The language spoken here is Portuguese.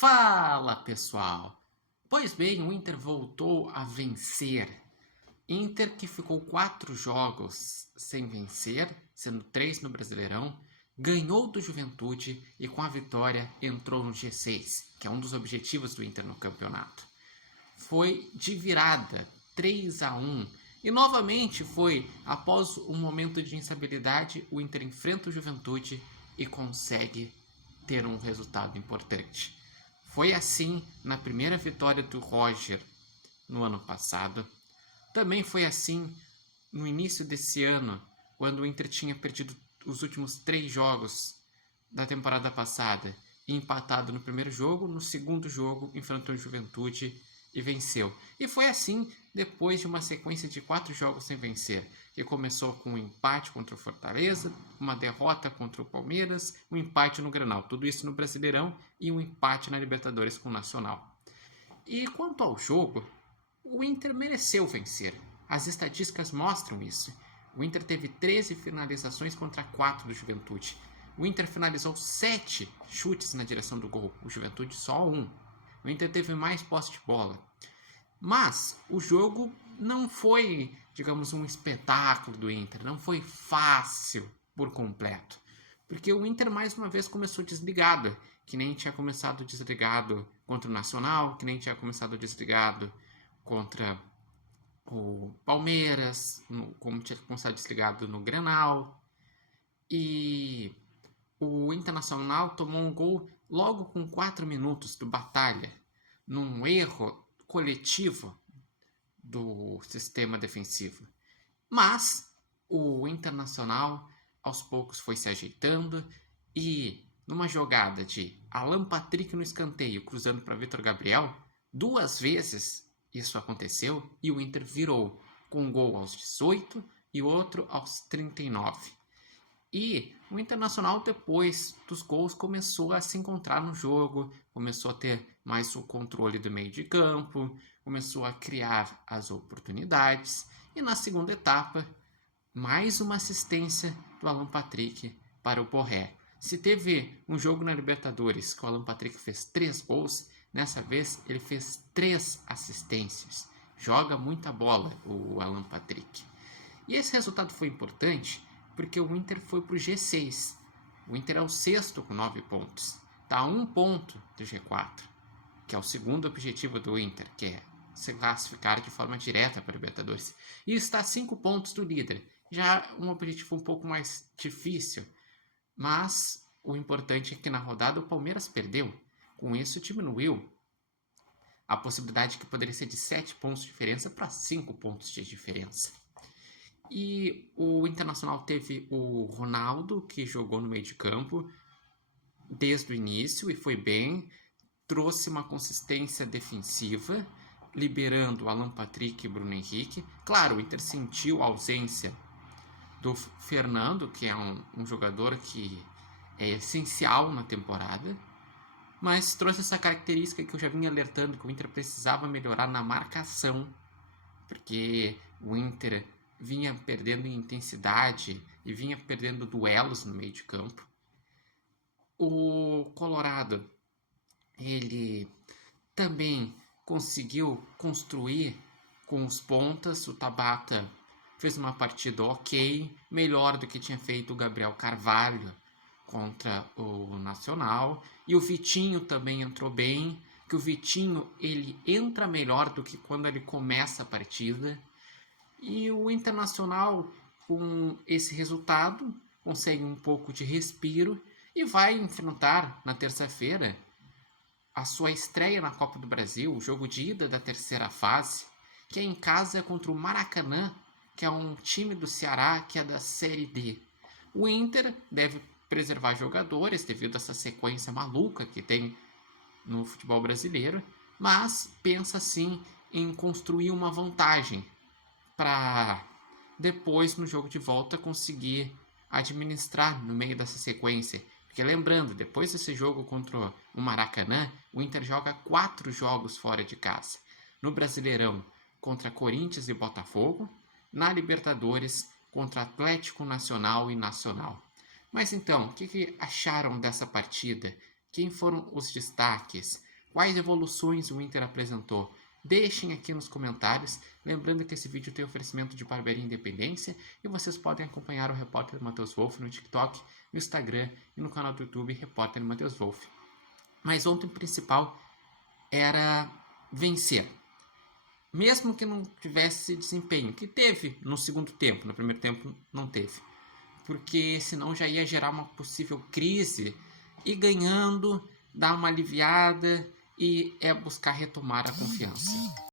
Fala, pessoal! Pois bem, o Inter voltou a vencer. Inter que ficou 4 jogos sem vencer, sendo 3 no Brasileirão, ganhou do Juventude e com a vitória entrou no G6, que é um dos objetivos do Inter no campeonato. Foi de virada, 3-1. E novamente foi, após um momento de instabilidade, o Inter enfrenta o Juventude e consegue ter um resultado importante. Foi assim na primeira vitória do Roger no ano passado. Também foi assim no início desse ano, quando o Inter tinha perdido os últimos 3 jogos da temporada passada e empatado no primeiro jogo, no segundo jogo enfrentou o Juventude e venceu. E foi assim depois de uma sequência de 4 jogos sem vencer, que começou com um empate contra o Fortaleza, uma derrota contra o Palmeiras, um empate no Grenal, tudo isso no Brasileirão e um empate na Libertadores com o Nacional. E quanto ao jogo, o Inter mereceu vencer. As estatísticas mostram isso. O Inter teve 13 finalizações contra 4 do Juventude. O Inter finalizou 7 chutes na direção do gol, o Juventude só 1. O Inter teve mais posse de bola. Mas o jogo não foi, digamos, um espetáculo do Inter. Não foi fácil por completo. Porque o Inter mais uma vez começou desligado. Que nem tinha começado desligado contra o Nacional, que nem tinha começado desligado contra o Palmeiras, como tinha começado desligado no Grenal. E o Internacional tomou um gol logo com 4 minutos do Batalha, num erro coletivo do sistema defensivo. Mas o Internacional aos poucos foi se ajeitando e numa jogada de Alan Patrick no escanteio cruzando para Vitor Gabriel, 2 vezes isso aconteceu e o Inter virou com um gol aos 18 e outro aos 39. E o Internacional, depois dos gols, começou a se encontrar no jogo, começou a ter mais o controle do meio de campo, começou a criar as oportunidades. E na segunda etapa, mais uma assistência do Alan Patrick para o Borré. Se teve um jogo na Libertadores que o Alan Patrick fez 3 gols, nessa vez ele fez 3 assistências. Joga muita bola o Alan Patrick. E esse resultado foi importante porque o Inter foi para o G6. O Inter é o 6º com 9 pontos. Está a 1 ponto do G4, que é o segundo objetivo do Inter, que é se classificar de forma direta para a Libertadores. E está a 5 pontos do líder. Já um objetivo um pouco mais difícil. Mas o importante é que na rodada o Palmeiras perdeu. Com isso diminuiu a possibilidade que poderia ser de 7 pontos de diferença para 5 pontos de diferença. E o Internacional teve o Ronaldo, que jogou no meio de campo desde o início e foi bem. Trouxe uma consistência defensiva, liberando Alan Patrick e Bruno Henrique. Claro, o Inter sentiu a ausência do Fernando, que é um jogador que é essencial na temporada, mas trouxe essa característica que eu já vinha alertando, que o Inter precisava melhorar na marcação, porque o Inter vinha perdendo em intensidade e vinha perdendo duelos no meio de campo. O Colorado, ele também conseguiu construir com os pontas. O Tabata fez uma partida ok, melhor do que tinha feito o Gabriel Carvalho contra o Nacional. E o Vitinho também entrou bem, que o Vitinho ele entra melhor do que quando ele começa a partida. E o Internacional, com esse resultado, consegue um pouco de respiro e vai enfrentar na terça-feira a sua estreia na Copa do Brasil, o jogo de ida da terceira fase, que é em casa contra o Maracanã, que é um time do Ceará que é da Série D. O Inter deve preservar jogadores devido a essa sequência maluca que tem no futebol brasileiro, mas pensa sim em construir uma vantagem para depois no jogo de volta conseguir administrar no meio dessa sequência. Porque lembrando, depois desse jogo contra o Maracanã, o Inter joga 4 jogos fora de casa. No Brasileirão, contra Corinthians e Botafogo. Na Libertadores, contra Atlético Nacional e Nacional. Mas então, o que acharam dessa partida? Quem foram os destaques? Quais evoluções o Inter apresentou? Deixem aqui nos comentários. Lembrando que esse vídeo tem oferecimento de Barbearia Independência e vocês podem acompanhar o repórter Matheus Wolff no TikTok, no Instagram e no canal do YouTube Repórter Matheus Wolff. Mas ontem o principal era vencer. Mesmo que não tivesse desempenho, que teve no segundo tempo, no primeiro tempo não teve. Porque senão já ia gerar uma possível crise e ganhando, dar uma aliviada e buscar retomar a confiança.